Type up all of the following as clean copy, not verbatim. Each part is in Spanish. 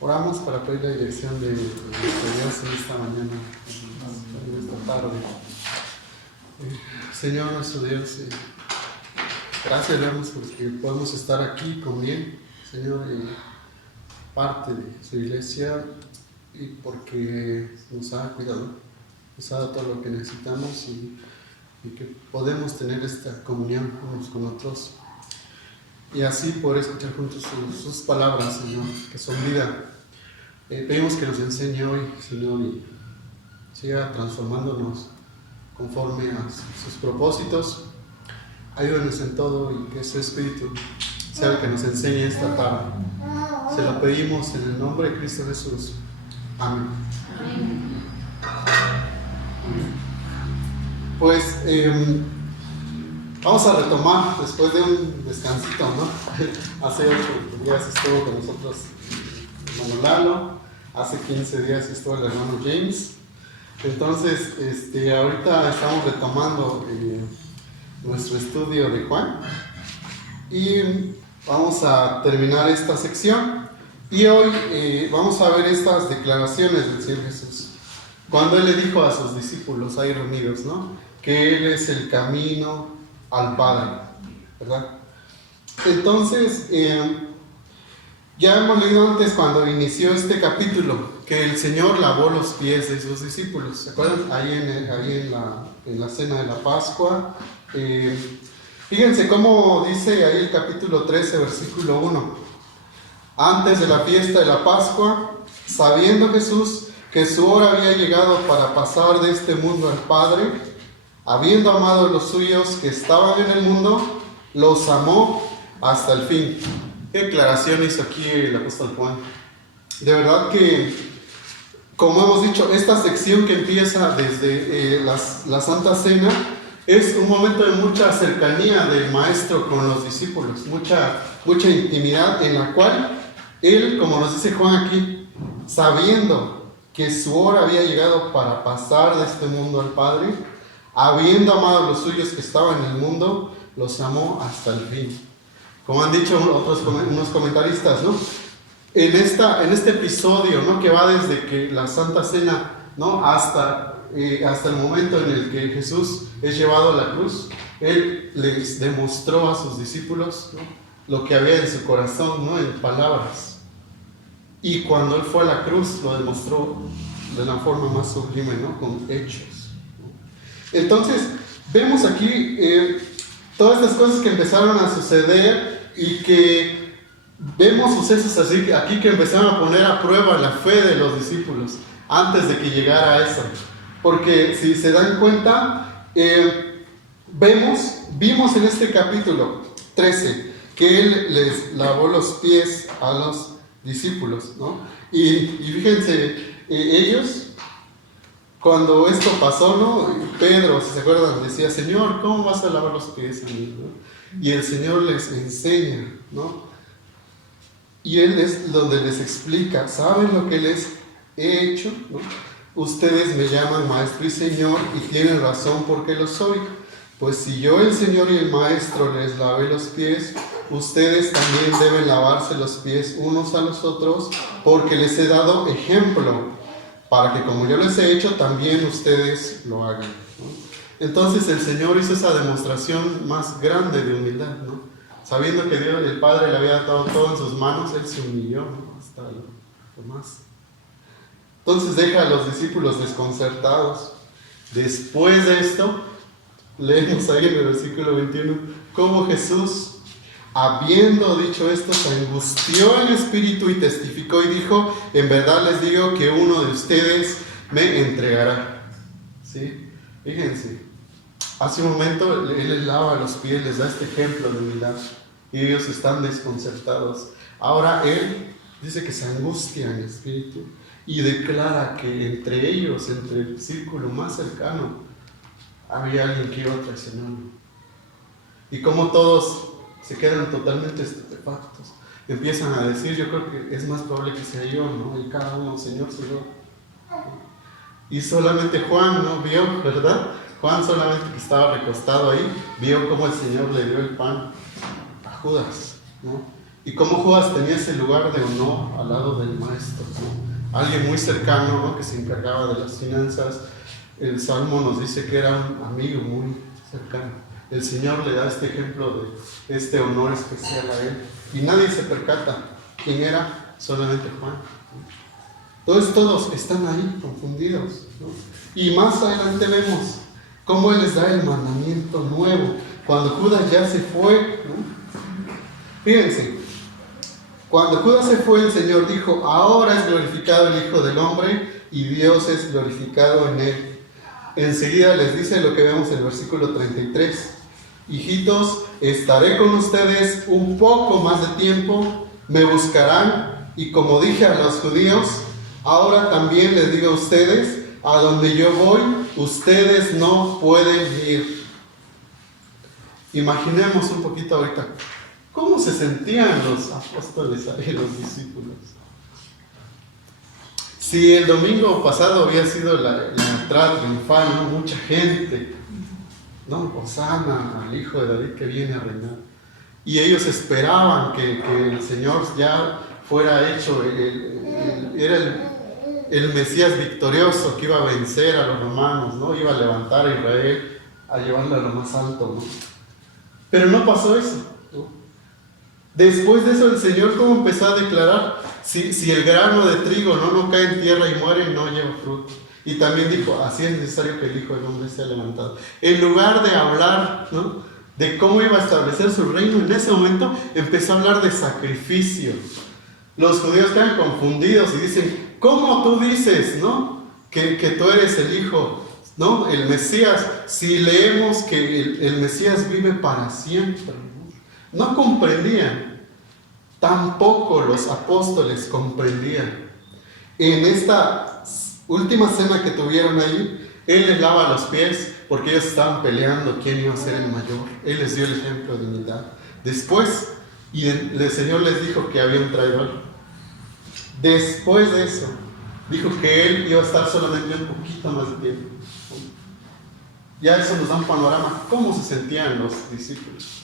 Oramos para pedir la dirección de nuestro Dios en esta mañana, en esta tarde. Señor nuestro Dios, gracias damos porque podemos estar aquí con Él, Señor, parte de su iglesia, y porque nos ha cuidado, nos ha dado todo lo que necesitamos y que podemos tener esta comunión unos con otros. Y así poder escuchar juntos sus palabras, Señor, que son vida. Pedimos que nos enseñe hoy, Señor, y siga transformándonos conforme a sus propósitos. Ayúdanos en todo y que ese Espíritu sea el que nos enseñe esta tarde. Se lo pedimos en el nombre de Cristo Jesús. Amén. Pues vamos a retomar después de un descansito, ¿no? Hace 8 días estuvo con nosotros el hermano Lalo, hace 15 días estuvo el hermano James. Entonces, ahorita estamos retomando nuestro estudio de Juan y vamos a terminar esta sección. Y hoy vamos a ver estas declaraciones del Señor Jesús. Cuando Él le dijo a sus discípulos ahí reunidos, ¿no?, que Él es el camino al Padre, ¿verdad? Entonces, ya hemos leído antes cuando inició este capítulo que el Señor lavó los pies de sus discípulos. ¿Se acuerdan? Ahí en la cena de la Pascua. Fíjense cómo dice ahí el capítulo 13, versículo 1. Antes de la fiesta de la Pascua, sabiendo Jesús que su hora había llegado para pasar de este mundo al Padre, habiendo amado a los suyos que estaban en el mundo, los amó hasta el fin. ¿Qué declaración hizo aquí el apóstol Juan? De verdad que, como hemos dicho, esta sección que empieza desde la Santa Cena es un momento de mucha cercanía del Maestro con los discípulos, mucha intimidad en la cual Él, como nos dice Juan aquí, sabiendo que su hora había llegado para pasar de este mundo al Padre, habiendo amado a los suyos que estaban en el mundo, los amó hasta el fin. Como han dicho unos comentaristas, ¿no?, en este episodio, ¿no?, que va desde que la Santa Cena, ¿no?, hasta el momento en el que Jesús es llevado a la cruz, Él les demostró a sus discípulos, ¿no?, lo que había en su corazón, ¿no?, en palabras. Y cuando Él fue a la cruz, lo demostró de la forma más sublime, ¿no?, con hechos. Entonces, vemos aquí todas estas cosas que empezaron a suceder y que vemos sucesos así aquí que empezaron a poner a prueba la fe de los discípulos antes de que llegara a eso. Porque si se dan cuenta, vimos en este capítulo 13 que Él les lavó los pies a los discípulos, ¿no? Y fíjense, ellos, cuando esto pasó, ¿no?, Pedro, si se acuerdan, decía: Señor, ¿cómo vas a lavar los pies a mí?, ¿no? Y el Señor les enseña, ¿no? Y Él es donde les explica: ¿saben lo que les he hecho?, ¿no? Ustedes me llaman Maestro y Señor y tienen razón porque lo soy. Pues si yo, el Señor y el Maestro, les lavé los pies, ustedes también deben lavarse los pies unos a los otros, porque les he dado ejemplo, para que como yo les he hecho, también ustedes lo hagan, ¿no? Entonces el Señor hizo esa demostración más grande de humildad, ¿no? Sabiendo que Dios, el Padre, le había dado todo en sus manos, Él se humilló, ¿no?, hasta lo más. Entonces deja a los discípulos desconcertados. Después de esto, leemos ahí en el versículo 21, cómo Jesús, habiendo dicho esto, se angustió en espíritu y testificó y dijo: en verdad les digo que uno de ustedes me entregará. ¿Sí? Fíjense, hace un momento Él les lava los pies, les da este ejemplo de humildad y ellos están desconcertados. Ahora Él dice que se angustia en espíritu y declara que entre ellos, entre el círculo más cercano, había alguien que iba a traicionarlo. Y como todos se quedan totalmente estupefactos, empiezan a decir: yo creo que es más probable que sea yo, ¿no? Y cada uno: Señor, soy yo. Y solamente Juan no vio, ¿verdad? Juan, solamente que estaba recostado ahí, vio cómo el Señor le dio el pan a Judas, ¿no? y cómo Judas tenía ese lugar de honor al lado del maestro, ¿no? Alguien muy cercano, ¿no? Que se encargaba de las finanzas. El Salmo nos dice que era un amigo muy cercano. El Señor le da este ejemplo de este honor especial a él, y nadie se percata quién era, solamente Juan. Entonces todos están ahí confundidos, ¿no? Y más adelante vemos cómo Él les da el mandamiento nuevo, cuando Judas ya se fue, ¿no? Fíjense, cuando Judas se fue, el Señor dijo: ahora es glorificado el Hijo del Hombre y Dios es glorificado en Él. Enseguida les dice lo que vemos en el versículo 33. Hijitos, estaré con ustedes un poco más de tiempo, me buscarán, y como dije a los judíos, ahora también les digo a ustedes: a donde yo voy, ustedes no pueden ir. Imaginemos un poquito ahorita, ¿cómo se sentían los apóstoles y los discípulos? Si el domingo pasado había sido la entrada triunfal, ¿no? Mucha gente, ¿no? Hosana al Hijo de David que viene a reinar. Y ellos esperaban que el Señor ya fuera hecho, era el Mesías victorioso que iba a vencer a los romanos, ¿no? Iba a levantar a Israel, a llevarlo a lo más alto, ¿no? Pero no pasó eso, ¿no? Después de eso el Señor como empezó a declarar: si el grano de trigo no cae en tierra y muere, no lleva fruto. Y también dijo: así es necesario que el Hijo del Hombre sea levantado. En lugar de hablar, ¿no?, de cómo iba a establecer su reino, en ese momento empezó a hablar de sacrificio. Los judíos quedan confundidos y dicen: ¿cómo tú dices, ¿no?, que tú eres el Hijo, ¿no?, el Mesías? Si leemos que el Mesías vive para siempre. No comprendían. Tampoco los apóstoles comprendían. En esta última cena que tuvieron ahí, Él les lava los pies porque ellos estaban peleando quién iba a ser el mayor. Él les dio el ejemplo de unidad. Después, y el Señor les dijo que había un traidor. Después de eso, dijo que Él iba a estar solamente un poquito más de tiempo. Ya eso nos da un panorama. ¿Cómo se sentían los discípulos?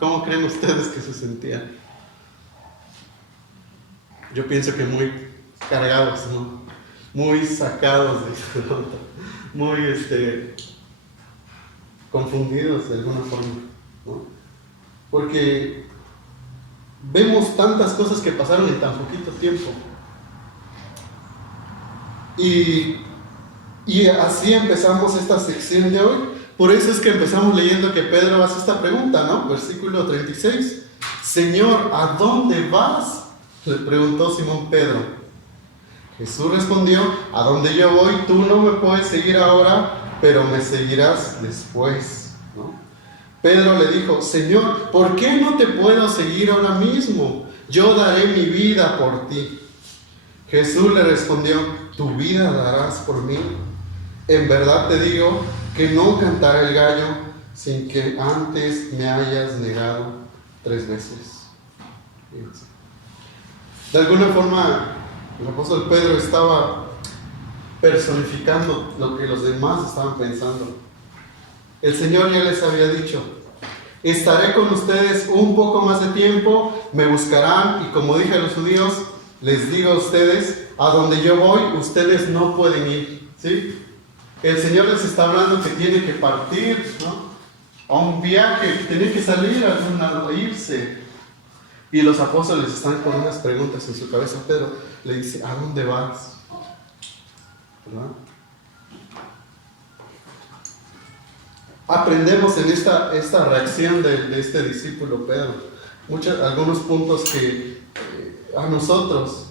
¿Cómo creen ustedes que se sentían? Yo pienso que muy cargados, ¿no?, muy sacados de onda, muy confundidos de alguna forma, ¿no? Porque vemos tantas cosas que pasaron en tan poquito tiempo. Y así empezamos esta sección de hoy. Por eso es que empezamos leyendo que Pedro hace esta pregunta, ¿no? Versículo 36. Señor, ¿a dónde vas?, le preguntó Simón Pedro. Jesús respondió: a donde yo voy, tú no me puedes seguir ahora, pero me seguirás después, ¿no? Pedro le dijo: Señor, ¿por qué no te puedo seguir ahora mismo? Yo daré mi vida por ti. Jesús le respondió: tu vida darás por mí. En verdad te digo que no cantará el gallo sin que antes me hayas negado 3 veces. De alguna forma, el apóstol Pedro estaba personificando lo que los demás estaban pensando. El Señor ya les había dicho: estaré con ustedes un poco más de tiempo, me buscarán, y como dije a los judíos, les digo a ustedes: a donde yo voy, ustedes no pueden ir, ¿sí? El Señor les está hablando que tiene que partir, ¿no?, a un viaje, que tiene que salir a algún lado, irse. Y los apóstoles están con unas preguntas en su cabeza. Pedro le dice: ¿a dónde vas? ¿Verdad? Aprendemos en esta reacción de este discípulo Pedro algunos puntos que a nosotros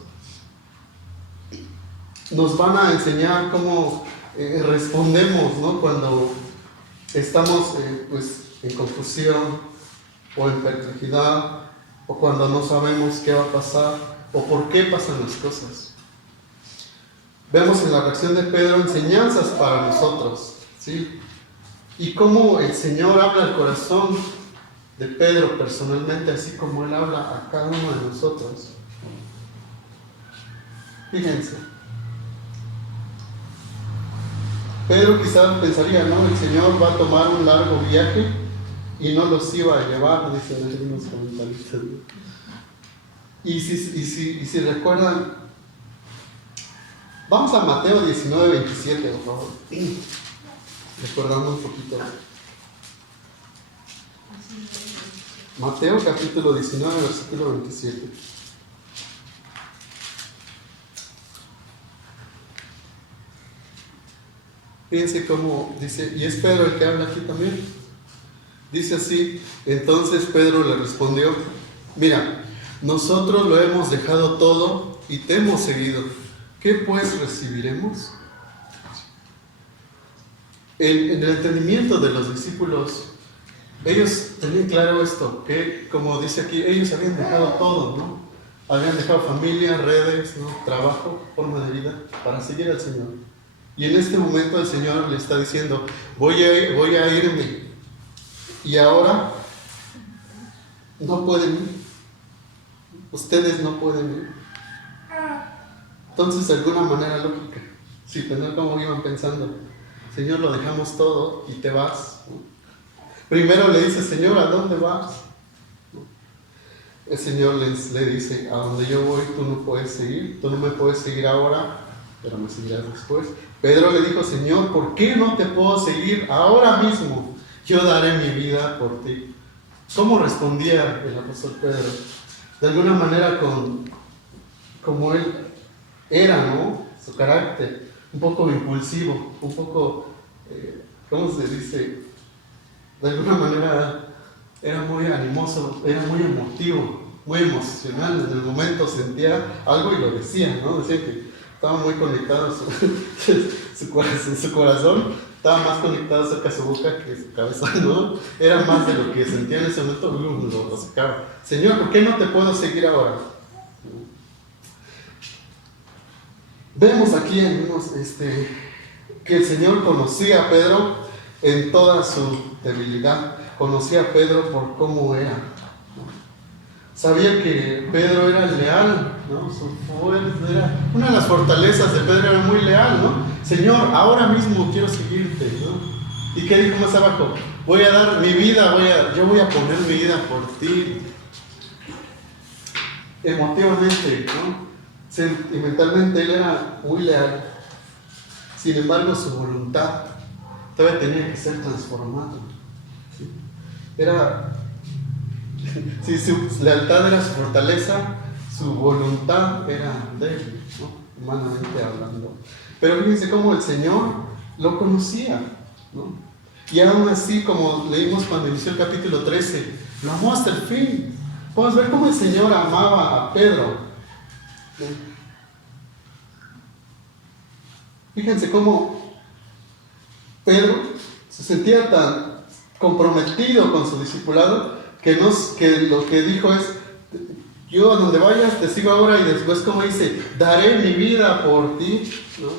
nos van a enseñar cómo respondemos, ¿no?, cuando estamos en confusión o en perplejidad, o cuando no sabemos qué va a pasar o por qué pasan las cosas. Vemos en la reacción de Pedro enseñanzas para nosotros, ¿sí? Y cómo el Señor habla al corazón de Pedro personalmente, así como Él habla a cada uno de nosotros. Fíjense, Pedro quizás pensaría: no, el Señor va a tomar un largo viaje y no los iba a llevar, dicen algunos comentaristas. Y si recuerdan, vamos a Mateo 19:27, por favor. Recordando un poquito. Mateo capítulo 19, versículo 27. Fíjense cómo dice, y es Pedro el que habla aquí también. Dice así: entonces Pedro le respondió: mira, nosotros lo hemos dejado todo y te hemos seguido. ¿Qué pues recibiremos? En el entendimiento de los discípulos, ellos tenían claro esto, que como dice aquí, ellos habían dejado todo, ¿no? Habían dejado familia, redes, ¿no? Trabajo, forma de vida, para seguir al Señor. Y en este momento el Señor le está diciendo: voy a irme, y ahora no pueden ir, ustedes no pueden ir. Entonces, de alguna manera lógica, si tener como iban pensando: Señor, lo dejamos todo y te vas, ¿no? Primero le dice: Señor, ¿a dónde vas? El Señor le dice: a donde yo voy tú no puedes seguir, tú no me puedes seguir ahora, pero me seguirás después. Pedro le dijo: Señor, ¿por qué no te puedo seguir ahora mismo? Yo daré mi vida por ti. ¿Cómo respondía el apóstol Pedro? De alguna manera como él era, ¿no? Su carácter, un poco impulsivo, un poco, ¿cómo se dice? De alguna manera era muy animoso, era muy emotivo, muy emocional. En el momento sentía algo y lo decía, ¿no? Decía que estaba muy conectado su corazón, estaba más conectado cerca de su boca que su cabeza, ¿no? Era más de lo que sentía en ese momento, lo sacaba. Señor, ¿por qué no te puedo seguir ahora? Vemos aquí que el Señor conocía a Pedro en toda su debilidad. Conocía a Pedro por cómo era, ¿no? Sabía que Pedro era leal, ¿no? Una de las fortalezas de Pedro era muy leal, ¿no? Señor, ahora mismo quiero seguirte, ¿no? ¿Y qué dijo más abajo? Voy a dar mi vida, yo voy a poner mi vida por ti. Emotivamente, ¿no? Sentimentalmente él era muy leal. Sin embargo, su voluntad todavía tenía que ser transformada. ¿Sí? Si su lealtad era su fortaleza, su voluntad era débil, ¿no? Humanamente hablando. Pero fíjense cómo el Señor lo conocía, ¿no? Y aún así, como leímos cuando inició el capítulo 13, lo amó hasta el fin. Podemos ver cómo el Señor amaba a Pedro. Fíjense cómo Pedro se sentía tan comprometido con su discipulado que lo que dijo es: yo a donde vayas te sigo ahora. Y después, como dice, daré mi vida por ti, ¿no?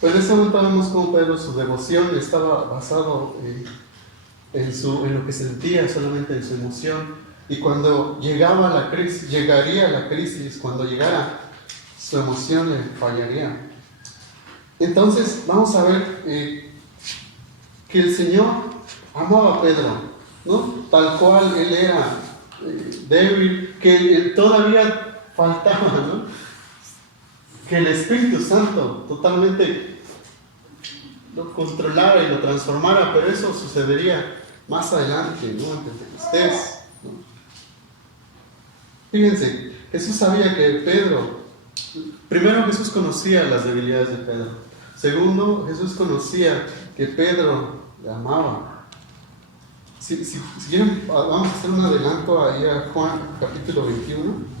Pero en ese momento vemos cómo Pedro, su devoción estaba basado en lo que sentía, solamente en su emoción. Y cuando llegaría la crisis, cuando llegara, su emoción le fallaría. Entonces vamos a ver que el Señor amaba a Pedro, ¿no? Tal cual él era débil, que él todavía faltaba, ¿no? Que el Espíritu Santo totalmente lo controlara y lo transformara, pero eso sucedería más adelante, ¿no? En Pentecostés, ¿no? Fíjense, Jesús sabía que Pedro, primero Jesús conocía las debilidades de Pedro. Segundo, Jesús conocía que Pedro le amaba. Si quieren, vamos a hacer un adelanto ahí a Juan capítulo 21.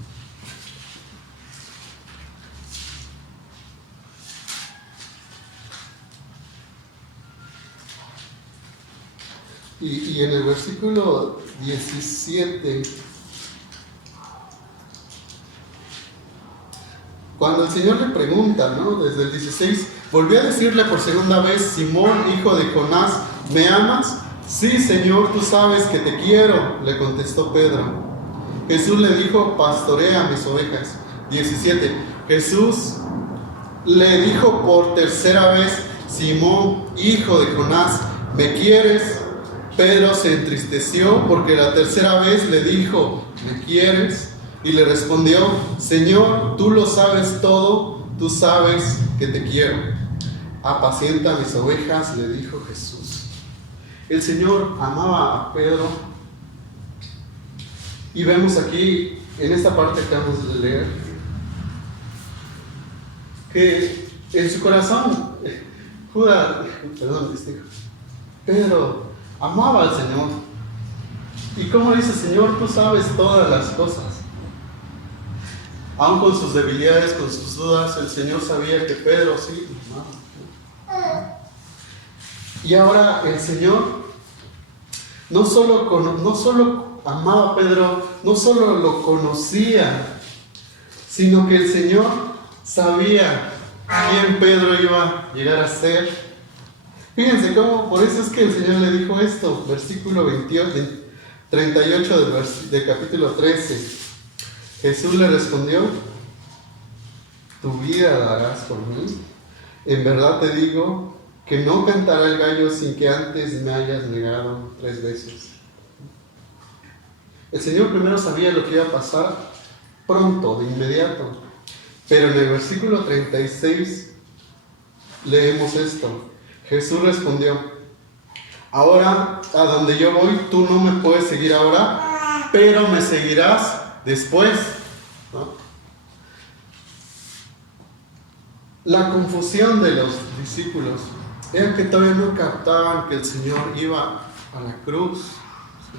Y en el versículo 17, cuando el Señor le pregunta, ¿no? Desde el 16, volvió a decirle por segunda vez: Simón, hijo de Jonás, ¿me amas? Sí, Señor, tú sabes que te quiero, le contestó Pedro. Jesús le dijo: pastorea mis ovejas. 17, Jesús le dijo por tercera vez: Simón, hijo de Jonás, ¿me quieres? Pedro se entristeció porque la tercera vez le dijo: ¿me quieres? Y le respondió: Señor, tú lo sabes todo, tú sabes que te quiero. Apacienta mis ovejas, le dijo Jesús. El Señor amaba a Pedro, y vemos aquí, en esta parte que acabamos de leer, que en su corazón, Pedro amaba al Señor. ¿Y cómo dice: Señor, tú sabes todas las cosas? Aún con sus debilidades, con sus dudas, el Señor sabía que Pedro sí amaba. Y ahora el Señor no solo amaba a Pedro, no solo lo conocía, sino que el Señor sabía quién Pedro iba a llegar a ser. Fíjense cómo, por eso es que el Señor le dijo esto, versículo 38 del capítulo 13. Jesús le respondió: tu vida darás por mí. En verdad te digo que no cantará el gallo sin que antes me hayas negado 3 veces. El Señor primero sabía lo que iba a pasar pronto, de inmediato. Pero en el versículo 36 leemos esto. Jesús respondió: ahora a donde yo voy, tú no me puedes seguir ahora, pero me seguirás después, ¿no? La confusión de los discípulos era que todavía no captaban que el Señor iba a la cruz, ¿sí?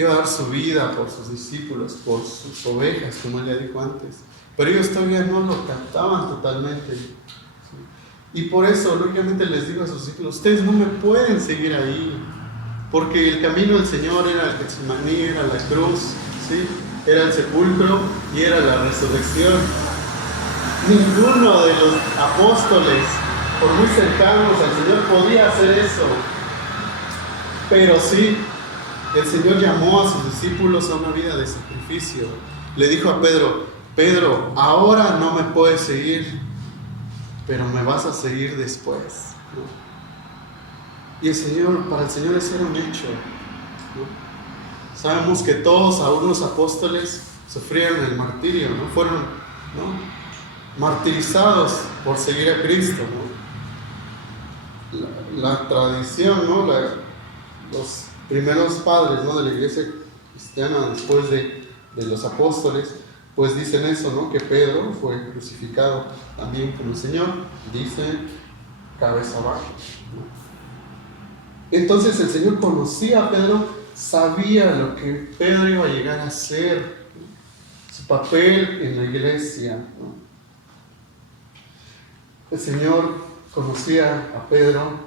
Iba a dar su vida por sus discípulos, por sus ovejas, como él ya dijo antes. Pero ellos todavía no lo captaban totalmente, ¿sí? Y por eso, lógicamente, les digo a sus discípulos: ustedes no me pueden seguir ahí, porque el camino del Señor era el Getsemaní, era la cruz, ¿sí? Era el sepulcro y era la resurrección. Ninguno de los apóstoles, por muy cercanos al Señor, podía hacer eso. Pero sí, el Señor llamó a sus discípulos a una vida de sacrificio. Le dijo a Pedro: Pedro, ahora no me puedes seguir, pero me vas a seguir después, ¿no? Y para el Señor ese era un hecho, ¿no? Sabemos que todos, aún los apóstoles, sufrieron el martirio, ¿no? Fueron, ¿no?, martirizados por seguir a Cristo, ¿no? La tradición, ¿no?, los primeros padres, ¿no?, de la iglesia cristiana después de los apóstoles, pues dicen eso, ¿no?, que Pedro fue crucificado también con el Señor, dice cabeza abajo, ¿no? Entonces el Señor conocía a Pedro, sabía lo que Pedro iba a llegar a ser, ¿no?, su papel en la iglesia, ¿no? El Señor conocía a Pedro,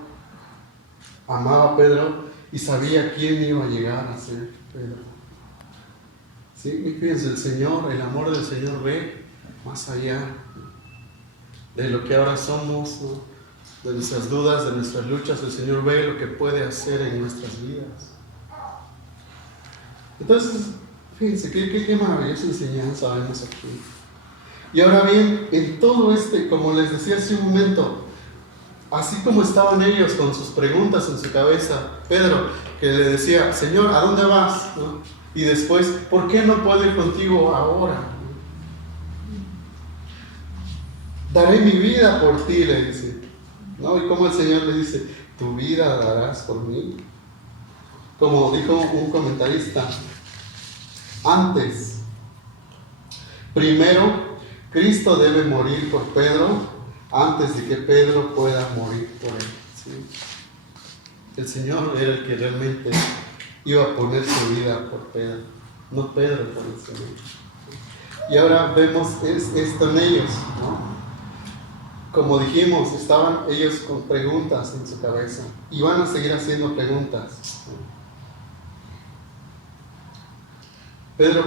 amaba a Pedro y sabía quién iba a llegar a ser Pedro. ¿Sí? Y fíjense, el Señor, el amor del Señor ve más allá de lo que ahora somos, ¿no?, de nuestras dudas, de nuestras luchas. El Señor ve lo que puede hacer en nuestras vidas. Entonces, fíjense, qué maravillosa enseñanza vemos aquí. Y ahora bien, en todo como les decía hace un momento, así como estaban ellos con sus preguntas en su cabeza, Pedro, que le decía: Señor, ¿a dónde vas?, ¿no? Y después: ¿por qué no puedo ir contigo ahora? Daré mi vida por ti, le dice, ¿no? Y como el Señor le dice: tu vida darás por mí. Como dijo un comentarista, primero Cristo debe morir por Pedro antes de que Pedro pueda morir por él, ¿sí? El Señor era el que realmente iba a poner su vida por Pedro, no Pedro por el Señor. Y ahora vemos esto en ellos, ¿no? Como dijimos, estaban ellos con preguntas en su cabeza y van a seguir haciendo preguntas, ¿no? Pedro,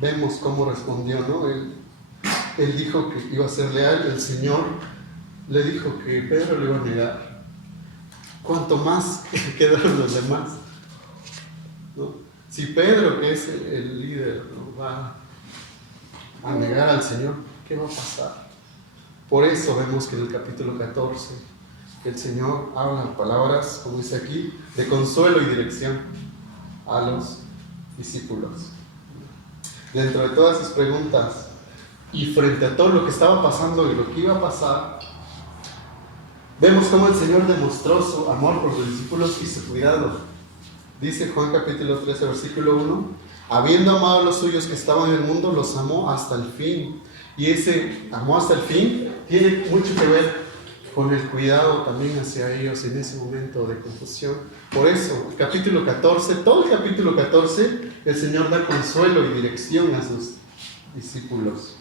vemos cómo respondió, ¿no? Él dijo que iba a ser leal. El Señor le dijo que Pedro le iba a negar. ¿Cuánto más quedaron los demás, ¿no? Si Pedro, que es el líder, ¿no?, va a negar al Señor, ¿qué va a pasar? Por eso vemos que en el capítulo 14 el Señor habla palabras, como dice aquí, de consuelo y dirección a los discípulos. Dentro de todas sus preguntas y frente a todo lo que estaba pasando y lo que iba a pasar, vemos cómo el Señor demostró su amor por sus discípulos y su cuidado. Dice Juan capítulo 13, versículo 1, habiendo amado a los suyos que estaban en el mundo, los amó hasta el fin. Y ese amó hasta el fin tiene mucho que ver con el cuidado también hacia ellos en ese momento de confusión. Por eso, el capítulo 14, todo el capítulo 14, el Señor da consuelo y dirección a sus discípulos.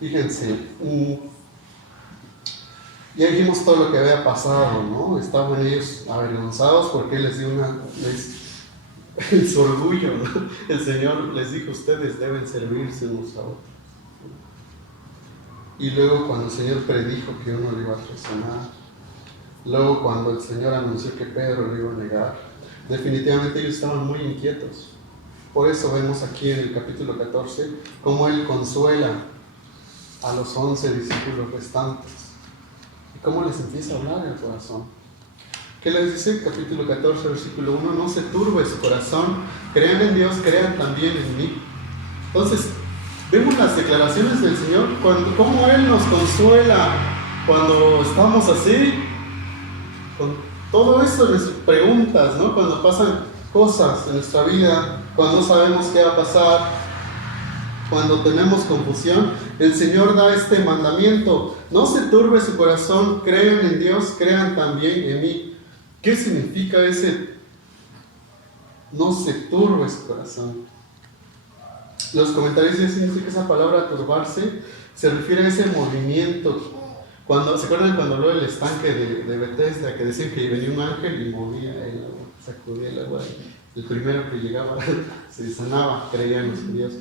Fíjense, ya dijimos todo lo que había pasado, ¿no? Estaban ellos avergonzados porque Él les dio su orgullo, ¿no? El Señor les dijo, ustedes deben servirse unos a otros. Y luego cuando el Señor predijo que uno lo iba a traicionar, luego cuando el Señor anunció que Pedro lo iba a negar, definitivamente ellos estaban muy inquietos. Por eso vemos aquí en el capítulo 14 cómo Él consuela a los 11 discípulos restantes y cómo les empieza a hablar el corazón. ¿Qué les dice? Capítulo 14, versículo 1, no se turbe su corazón, crean en Dios, crean también en mí. Entonces, vemos las declaraciones del Señor, cómo Él nos consuela cuando estamos así, con todo eso de sus preguntas, ¿no? Cuando pasan cosas en nuestra vida, cuando no sabemos qué va a pasar, cuando tenemos confusión, el Señor da este mandamiento, no se turbe su corazón, crean en Dios, crean también en mí. ¿Qué significa ese no se turbe su corazón? Los comentarios dicen que esa palabra turbarse se refiere a ese movimiento. ¿Se acuerdan cuando habló del estanque de Bethesda, que decían que venía un ángel y movía el agua, sacudía el agua? El primero que llegaba se sanaba, creían los judíos.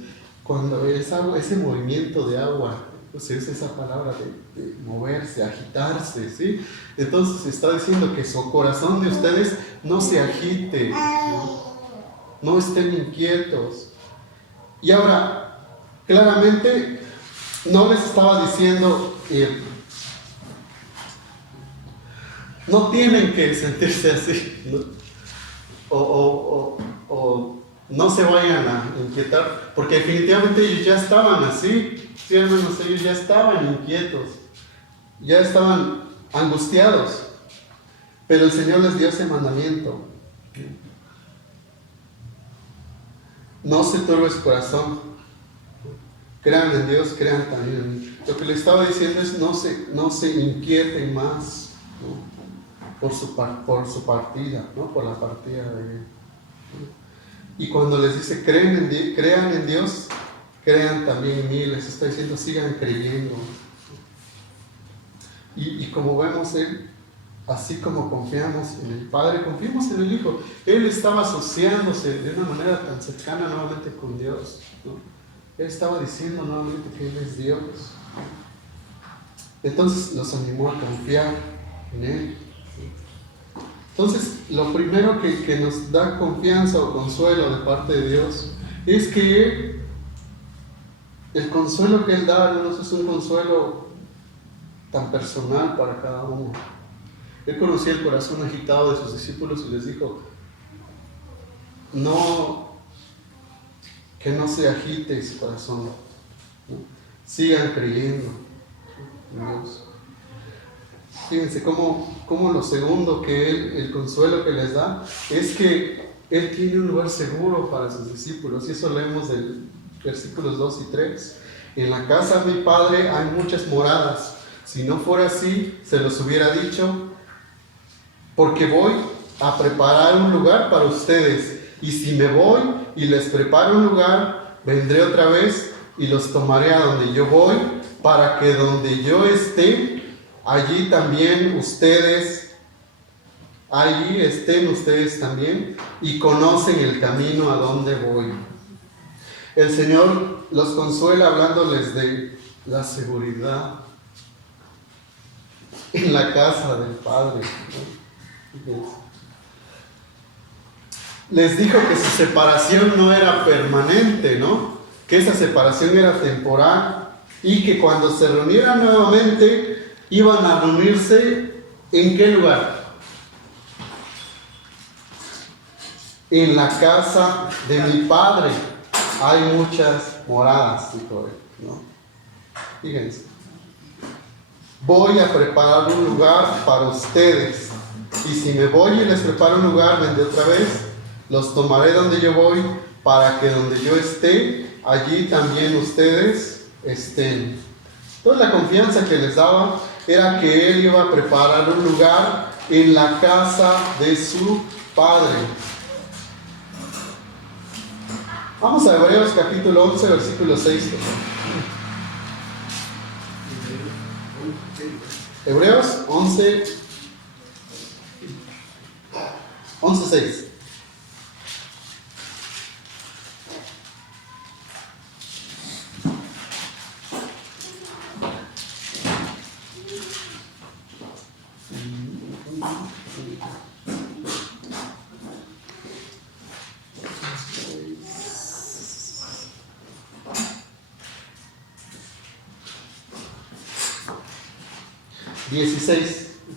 Cuando ese movimiento de agua, se usa esa palabra de moverse, agitarse, ¿sí? Entonces está diciendo que su corazón de ustedes no se agite, no estén inquietos. Y ahora, claramente, no les estaba diciendo, no tienen que sentirse así, ¿no? O no se vayan a inquietar, porque definitivamente ellos ya estaban así, sí, hermanos, ellos ya estaban inquietos, ya estaban angustiados, pero el Señor les dio ese mandamiento. No se turbe su corazón. Crean en Dios, crean también en mí. Lo que le estaba diciendo es no se inquieten más, ¿no? por su partida, ¿no? Por la partida de Él. Y cuando les dice crean en Dios, crean también en mí, les está diciendo sigan creyendo. Y como vemos, Él, así como confiamos en el Padre, confiamos en el Hijo. Él estaba asociándose de una manera tan cercana nuevamente con Dios, ¿no? Él estaba diciendo nuevamente que Él es Dios. Entonces los animó a confiar en Él. Entonces, lo primero que nos da confianza o consuelo de parte de Dios es que el consuelo que Él da, hermanos, es un consuelo tan personal para cada uno. Él conocía el corazón agitado de sus discípulos y les dijo, que no se agite su corazón, ¿no? Sigan creyendo en Dios. Fíjense cómo lo segundo que el consuelo que les da es que Él tiene un lugar seguro para sus discípulos, y eso leemos del versículos 2 y 3. En la casa de mi Padre hay muchas moradas, si no fuera así se los hubiera dicho, porque voy a preparar un lugar para ustedes, y si me voy y les preparo un lugar, vendré otra vez y los tomaré a donde yo voy, para que donde yo esté, allí también allí estén ustedes también, y conocen el camino a donde voy. El Señor los consuela hablándoles de la seguridad en la casa del Padre, ¿no? Les dijo que su separación no era permanente, ¿no? Que esa separación era temporal, y que cuando se reunieran nuevamente iban a reunirse ¿En qué lugar? En la casa de mi Padre hay muchas moradas, dijo él, ¿no? Fíjense. Voy a preparar un lugar para ustedes. Y si me voy y les preparo un lugar, vendré otra vez, los tomaré donde yo voy, para que donde yo esté, allí también ustedes estén. Entonces la confianza que les daba era que él iba a preparar un lugar en la casa de su Padre. Vamos a Hebreos capítulo 11, versículo 6. Hebreos 11, 6.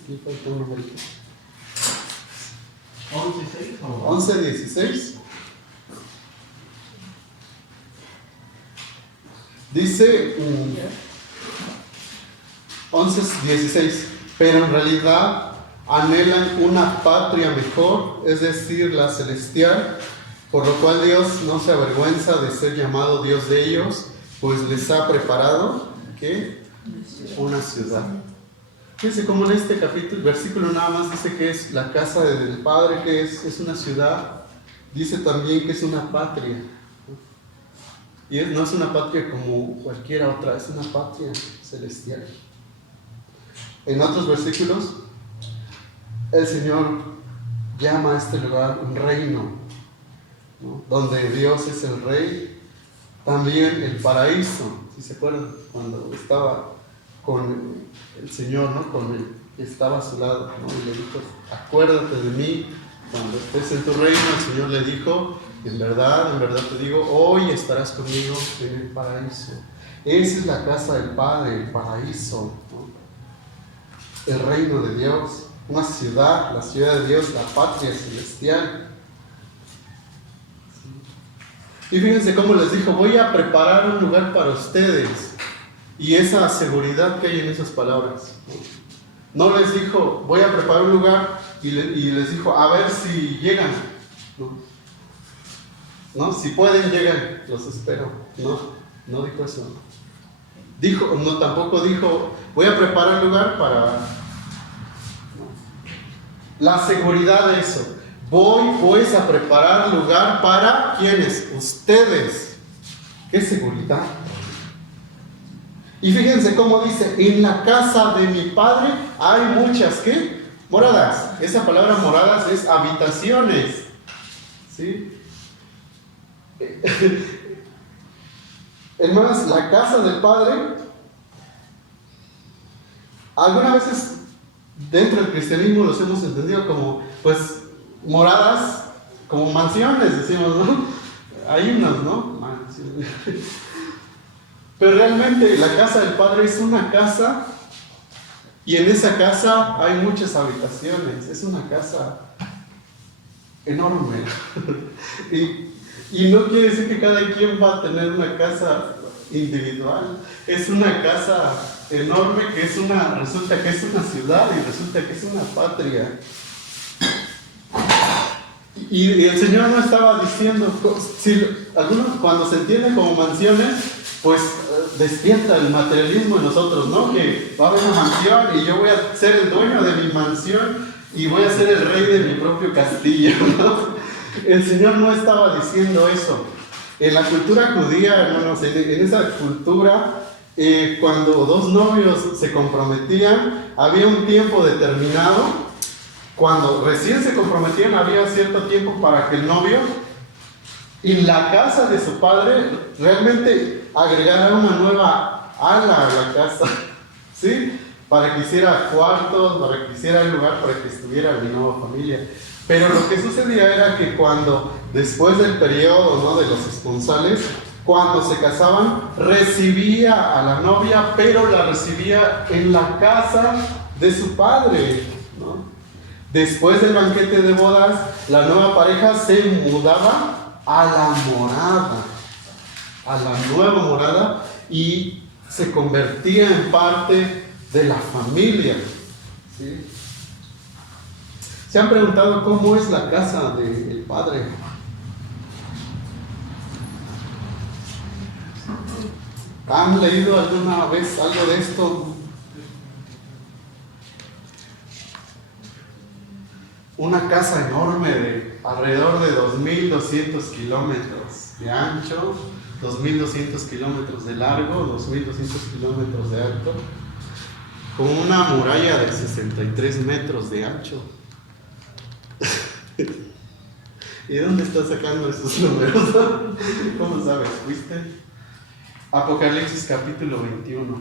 Aquí falta un numerito. 11, 16. Dice 11, 16. Pero en realidad anhelan una patria mejor, es decir, la celestial, por lo cual Dios no se avergüenza de ser llamado Dios de ellos, pues les ha preparado, ¿qué? Una ciudad. Fíjense cómo en este capítulo, versículo nada más dice que es la casa del Padre, que es una ciudad. Dice también que es una patria. Y no es una patria como cualquier otra, es una patria celestial. En otros versículos, el Señor llama a este lugar un reino, ¿no? Donde Dios es el rey. También el paraíso, si se acuerdan, cuando estaba con el Señor, ¿no? Con el que estaba a su lado, ¿no? Y le dijo, acuérdate de mí cuando estés en tu reino. El Señor le dijo, en verdad te digo, hoy estarás conmigo en el paraíso. Esa es la casa del Padre, el paraíso, ¿no? El reino de Dios, una ciudad, la ciudad de Dios, la patria celestial. Y fíjense cómo les dijo, voy a preparar un lugar para ustedes. Y esa seguridad que hay en esas palabras. No les dijo, voy a preparar un lugar y les dijo, a ver si llegan. ¿No? Si pueden, llegan, los espero. No dijo eso. Tampoco dijo, voy a preparar un lugar para... La seguridad de eso. Voy pues a preparar lugar para ¿quiénes? Ustedes. ¿Qué seguridad? Y fíjense cómo dice, en la casa de mi Padre hay muchas, ¿qué? Moradas. Esa palabra moradas es habitaciones. ¿Sí? Hermanos, la casa del Padre, algunas veces dentro del cristianismo los hemos entendido como, pues, moradas, como mansiones, decimos, ¿no? Hay unas, ¿no? Mansiones. Pero realmente la casa del Padre es una casa y en esa casa hay muchas habitaciones. Es una casa enorme. y no quiere decir que cada quien va a tener una casa individual. Es una casa enorme que resulta que es una ciudad y resulta que es una patria. Y el Señor no estaba diciendo, algunos cuando se entienden como mansiones, pues despierta el materialismo en nosotros, ¿no? Que va a haber una mansión y yo voy a ser el dueño de mi mansión y voy a ser el rey de mi propio castillo, ¿no? El Señor no estaba diciendo eso. En la cultura judía, hermanos, en esa cultura, cuando dos novios se comprometían, había un tiempo determinado. Cuando recién se comprometían, había cierto tiempo para que el novio, en la casa de su padre, realmente agregara una nueva ala a la casa, ¿sí? Para que hiciera cuartos, para que hiciera el lugar, para que estuviera mi nueva familia. Pero lo que sucedía era que cuando, después del periodo, ¿no?, de los esponsales, cuando se casaban, recibía a la novia, pero la recibía en la casa de su padre. ¿no? Después del banquete de bodas, la nueva pareja se mudaba a la nueva morada, y se convertía en parte de la familia, ¿sí? ¿Se han preguntado cómo es la casa del Padre? ¿Han leído alguna vez algo de esto? Una casa enorme de alrededor de 2.200 kilómetros de ancho, 2.200 kilómetros de largo, 2.200 kilómetros de alto, con una muralla de 63 metros de ancho. ¿Y de dónde estás sacando esos números? ¿Cómo sabes? ¿Fuiste? Apocalipsis capítulo 21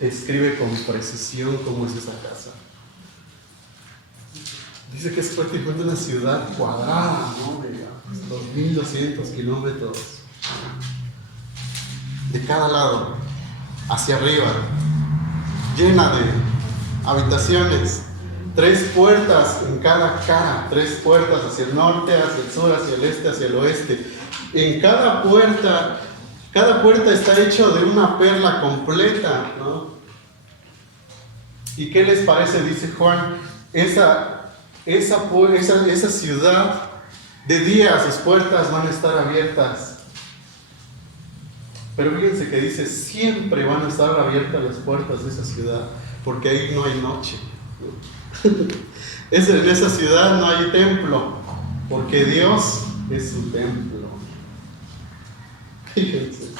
describe con precisión cómo es esa casa. Dice que es prácticamente una ciudad cuadrada, ¿no? De 2.200 kilómetros de cada lado, hacia arriba, llena de habitaciones, 3 puertas en cada cara, 3 puertas hacia el norte, hacia el sur, hacia el este, hacia el oeste. En cada puerta está hecho de una perla completa, ¿no? ¿Y qué les parece? Dice Juan, esa ciudad, de día sus puertas van a estar abiertas. Pero fíjense que dice, siempre van a estar abiertas las puertas de esa ciudad, porque ahí no hay noche. En esa ciudad no hay templo, porque Dios es su templo. Fíjense.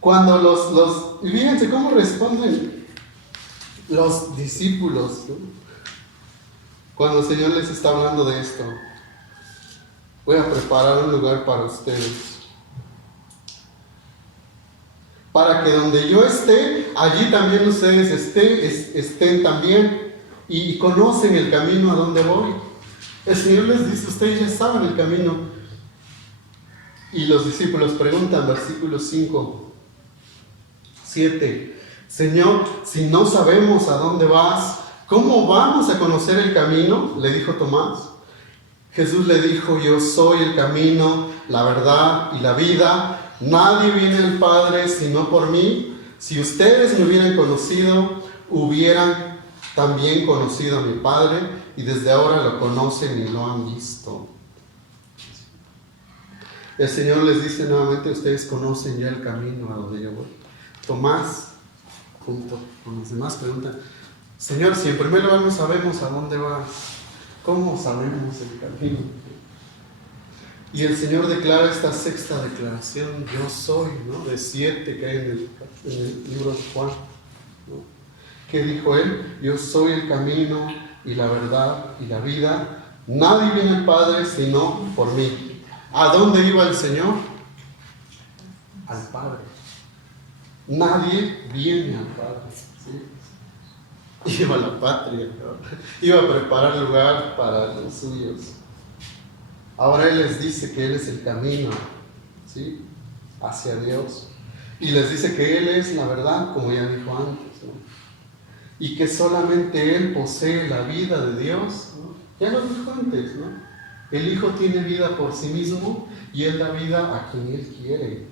Cuando fíjense cómo responden los discípulos, ¿no? Cuando el Señor les está hablando de esto: voy a preparar un lugar para ustedes, para que donde yo esté, allí también ustedes estén también, y conocen el camino a donde voy. El Señor les dice: ustedes ya saben el camino. Y los discípulos preguntan, versículos 5, 7, Señor, si no sabemos a dónde vas, ¿cómo vamos a conocer el camino? Le dijo Tomás. Jesús le dijo: yo soy el camino, la verdad y la vida. Nadie viene al Padre sino por mí. Si ustedes me hubieran conocido, hubieran también conocido a mi Padre, y desde ahora lo conocen y lo han visto. El Señor les dice nuevamente: ustedes conocen ya el camino a donde yo voy. Tomás, junto con los demás, preguntan: Señor, si en primer lugar no sabemos a dónde vas, ¿cómo sabemos el camino? Y el Señor declara esta sexta declaración: yo soy, ¿no? De 7 que hay en el libro de Juan, ¿no? ¿Qué dijo él? Yo soy el camino y la verdad y la vida. Nadie viene al Padre sino por mí. ¿A dónde iba el Señor? Al Padre. Nadie viene al Padre, ¿sí? Iba a la patria, ¿no? Iba a preparar lugar para los suyos. Ahora Él les dice que Él es el camino, ¿sí?, hacia Dios. Y les dice que Él es la verdad, como ya dijo antes, ¿no? Y que solamente Él posee la vida de Dios, ¿no? Ya lo dijo antes, ¿no? El Hijo tiene vida por sí mismo y Él da vida a quien Él quiere.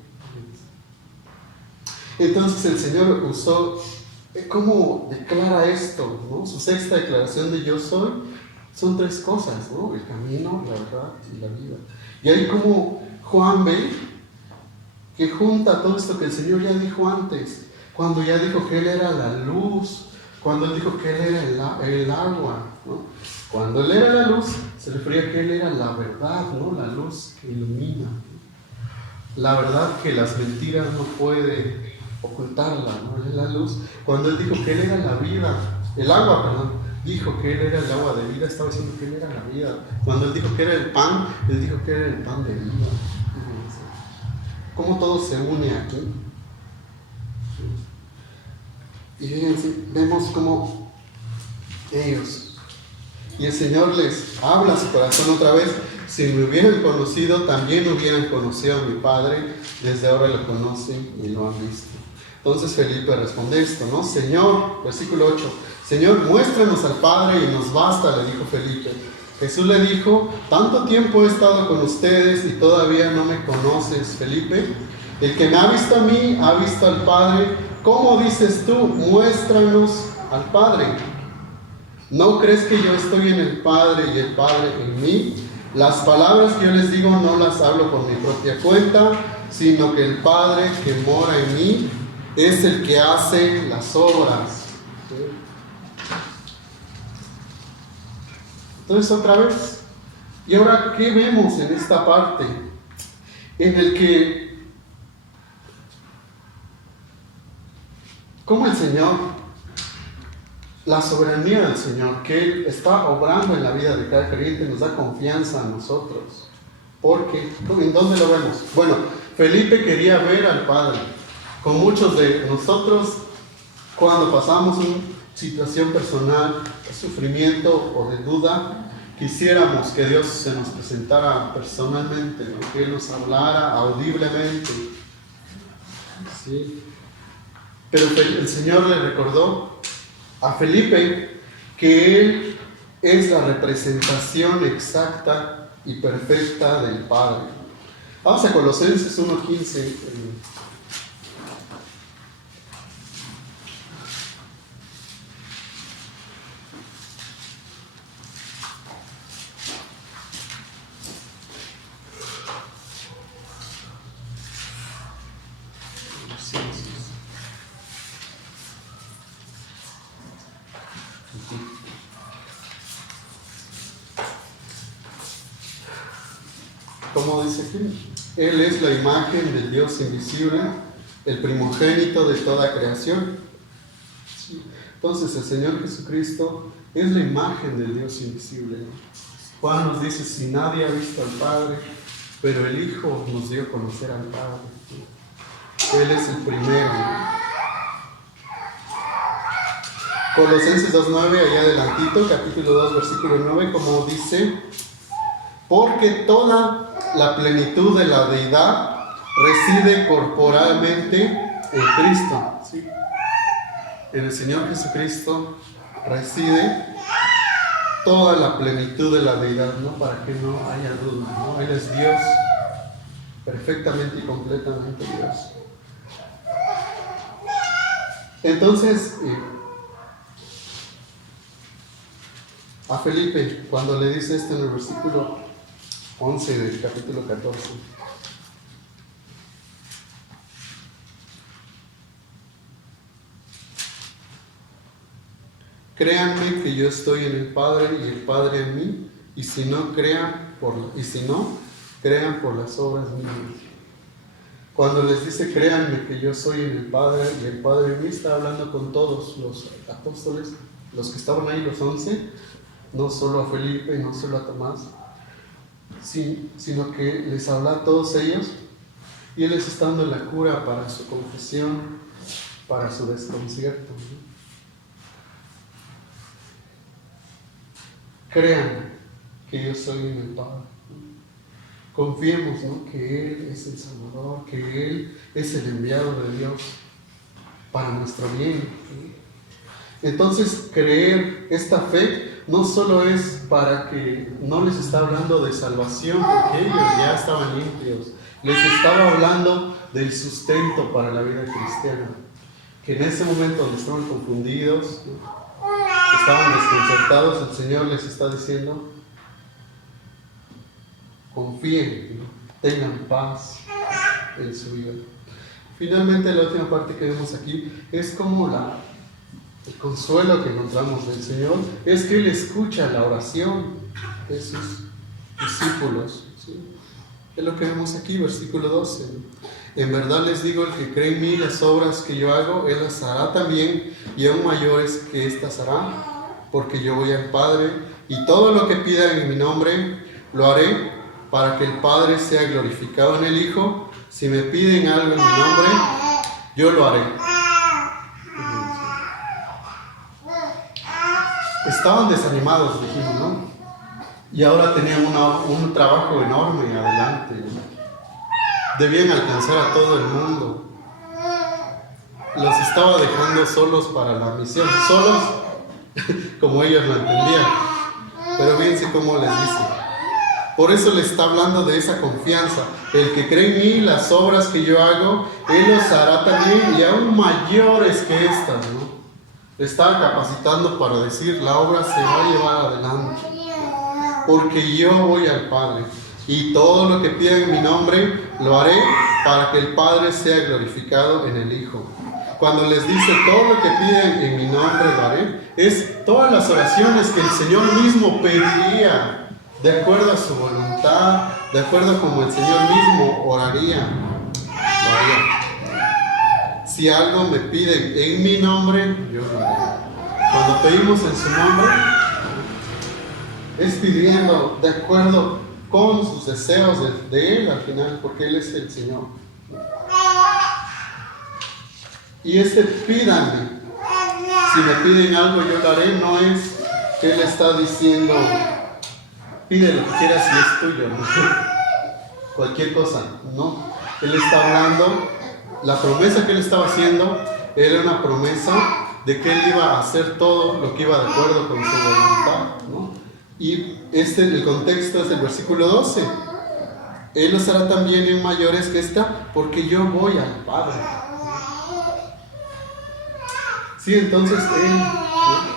Entonces el Señor usó, ¿cómo declara esto, ¿no? Su sexta declaración de yo soy. Son 3 cosas, ¿no? El camino, la verdad y la vida. Y ahí como Juan ve que junta todo esto que el Señor ya dijo antes, cuando ya dijo que Él era la luz, cuando Él dijo que Él era el agua, ¿no? Cuando Él era la luz, se refería a que Él era la verdad, ¿no? La luz que ilumina, ¿no? La verdad que las mentiras no puede ocultarla, ¿no? Él es la luz. Cuando Él dijo que Él era la vida, el agua, perdón, dijo que Él era el agua de vida, estaba diciendo que Él era la vida. Cuando Él dijo que era el pan, Él dijo que era el pan de vida. ¿Cómo todo se une aquí? Y fíjense, vemos cómo ellos, y el Señor les habla a su corazón otra vez: si me hubieran conocido, también hubieran conocido a mi Padre, desde ahora lo conocen y lo han visto. Entonces Felipe responde esto, ¿no? Señor, versículo 8, Señor, muéstranos al Padre y nos basta, le dijo Felipe. Jesús le dijo, tanto tiempo he estado con ustedes y todavía no me conoces, Felipe. El que me ha visto a mí, ha visto al Padre. ¿Cómo dices tú, muéstranos al Padre? ¿No crees que yo estoy en el Padre y el Padre en mí? Las palabras que yo les digo no las hablo por mi propia cuenta, sino que el Padre que mora en mí es el que hace las obras. Entonces otra vez, ¿y ahora qué vemos en esta parte? En el que, como el Señor, la soberanía del Señor, que Él está obrando en la vida de cada creyente, nos da confianza a nosotros. Porque, ¿en dónde lo vemos? Bueno, Felipe quería ver al Padre. Con muchos de nosotros, cuando pasamos una situación personal, de sufrimiento o de duda, quisiéramos que Dios se nos presentara personalmente, ¿no? Que Él nos hablara audiblemente. ¿Sí? Pero el Señor le recordó a Felipe que Él es la representación exacta y perfecta del Padre. Vamos a Colosenses 1:15. ¿Cómo dice aquí? Él es la imagen del Dios invisible, el primogénito de toda creación. ¿Sí? Entonces el Señor Jesucristo es la imagen del Dios invisible, ¿no? Juan nos dice, si nadie ha visto al Padre, pero el Hijo nos dio a conocer al Padre. ¿Sí? Él es el primero, ¿no? Colosenses 2:9, allá adelantito, capítulo 2, versículo 9, como dice, porque toda la plenitud de la deidad reside corporalmente en Cristo. ¿Sí? En el Señor Jesucristo reside toda la plenitud de la deidad, ¿no? Para que no haya duda, ¿no? Él es Dios, perfectamente y completamente Dios. Entonces, a Felipe, cuando le dice esto en el versículo 11 del capítulo 14, créanme que yo estoy en el Padre y el Padre en mí, y si no, crean por las obras mías. Cuando les dice créanme que yo soy en el Padre y el Padre en mí, está hablando con todos los apóstoles, los que estaban ahí, los 11, no solo a Felipe, no solo a Tomás, sino que les habla a todos ellos, y Él les está dando la cura para su confesión, para su desconcierto, ¿no? Crean que yo soy en el Padre. Confiemos, ¿no? Que Él es el Salvador, que Él es el enviado de Dios para nuestro bien. Entonces, creer esta fe no solo es para que no les está hablando de salvación, porque ellos ya estaban limpios, les estaba hablando del sustento para la vida cristiana. Que en ese momento donde estaban confundidos, ¿no? Estaban desconcertados, el Señor les está diciendo, confíen, ¿no? Tengan paz en su vida. Finalmente, la última parte que vemos aquí es como el consuelo que encontramos del Señor, es que Él escucha la oración de sus discípulos, ¿sí? Es lo que vemos aquí, versículo 12. En verdad les digo, el que cree en mí, las obras que yo hago, Él las hará también, y aún mayores que estas hará, porque yo voy al Padre, y todo lo que pidan en mi nombre, lo haré, para que el Padre sea glorificado en el Hijo. Si me piden algo en mi nombre, yo lo haré. Estaban desanimados, dijimos, ¿no? Y ahora tenían un trabajo enorme adelante, ¿no? Debían alcanzar a todo el mundo. los estaba dejando solos para la misión, solos como ellos lo entendían. Pero fíjense cómo les dice. Por eso le está hablando de esa confianza. El que cree en mí, las obras que yo hago, Él los hará también y aún mayores que estas, ¿no? Le estaba capacitando para decir, la obra se va a llevar adelante. Porque yo voy al Padre. Y todo lo que pidan en mi nombre, lo haré para que el Padre sea glorificado en el Hijo. Cuando les dice todo lo que piden en mi nombre, lo haré, es todas las oraciones que el Señor mismo pediría. De acuerdo a su voluntad, de acuerdo a como el Señor mismo oraría, lo haría. Si algo me piden en mi nombre, yo lo haré. Cuando pedimos en su nombre, es pidiendo de acuerdo con sus deseos de Él al final, porque Él es el Señor. Y pídanme. Si me piden algo, yo lo haré, no es que Él está diciendo, pide lo que quieras y es tuyo, ¿no? Cualquier cosa, ¿no? Él está hablando, la promesa que Él estaba haciendo era una promesa de que Él iba a hacer todo lo que iba de acuerdo con su voluntad, ¿no? Y el contexto es el versículo 12. Él los hará también en mayores que esta, porque yo voy al Padre. Sí, entonces Él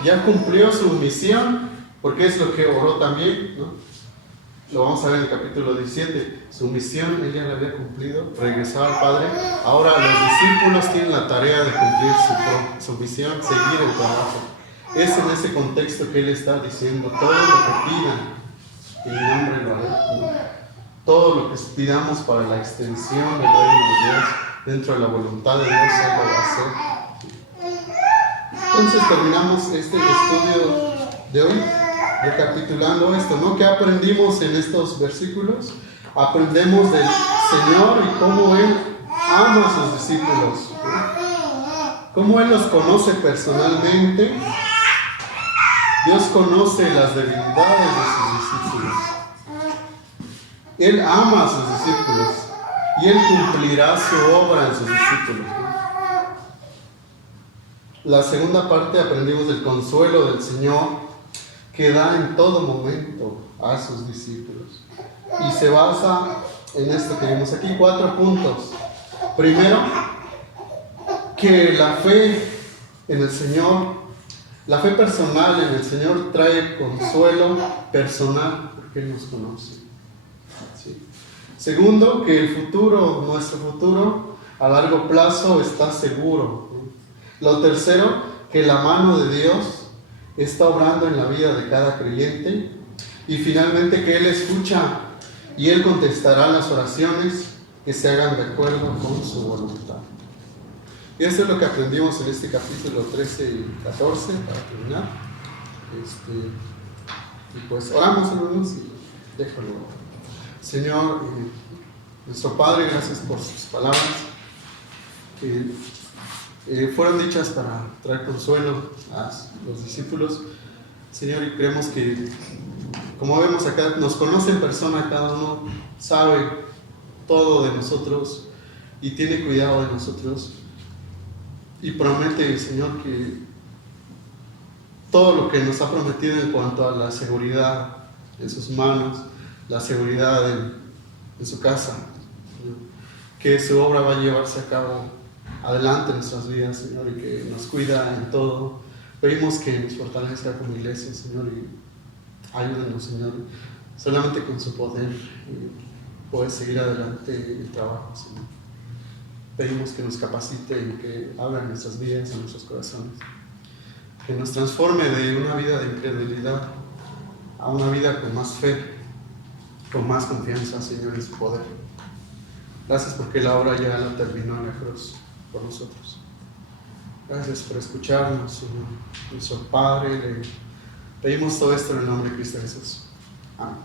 ya cumplió su misión, porque es lo que oró también, ¿no? Lo vamos a ver en el capítulo 17. Su misión Él ya la había cumplido, regresar al Padre. Ahora los discípulos tienen la tarea de cumplir su misión, seguir el trabajo. Es en ese contexto que Él está diciendo, todo lo que pidan, en mi nombre lo haré, ¿no? Todo lo que pidamos para la extensión del reino de Dios, dentro de la voluntad de Dios, Él lo va a hacer. Entonces terminamos este estudio de hoy, recapitulando esto, ¿no? ¿Qué aprendimos en estos versículos? Aprendemos del Señor y cómo Él ama a sus discípulos, ¿no? Cómo Él los conoce personalmente. Dios conoce las debilidades de sus discípulos. Él ama a sus discípulos y Él cumplirá su obra en sus discípulos, ¿no? La segunda parte aprendimos del consuelo del Señor que da en todo momento a sus discípulos. Y se basa en esto que vimos aquí, 4 puntos. Primero, que la fe en el Señor, la fe personal en el Señor trae consuelo personal porque Él nos conoce. ¿Sí? Segundo, que el futuro, nuestro futuro a largo plazo está seguro, ¿no? Lo tercero, que la mano de Dios está obrando en la vida de cada creyente. Y finalmente que Él escucha y Él contestará las oraciones que se hagan de acuerdo con su voluntad. Y eso es lo que aprendimos en este capítulo 13 y 14 para terminar. Y pues oramos, hermanos, y déjalo. Señor, nuestro Padre, gracias por sus palabras que fueron dichas para traer consuelo a los discípulos. Señor, y creemos que, como vemos acá, nos conoce en persona, cada uno sabe todo de nosotros y tiene cuidado de nosotros. Y promete, Señor, que todo lo que nos ha prometido en cuanto a la seguridad en sus manos, la seguridad en su casa, que su obra va a llevarse a cabo adelante en nuestras vidas, Señor, y que nos cuida en todo. Pedimos que nos fortalezca como iglesia, Señor, y ayúdenos, Señor, solamente con su poder poder seguir adelante el trabajo, Señor. Pedimos que nos capacite y que abra nuestras vidas, en nuestros corazones, que nos transforme de una vida de incredulidad a una vida con más fe, con más confianza, Señor, en su poder. Gracias porque la obra ya la terminó en la cruz por nosotros. Gracias por escucharnos, Señor, nuestro Padre. Le pedimos todo esto en el nombre de Cristo Jesús. Amén.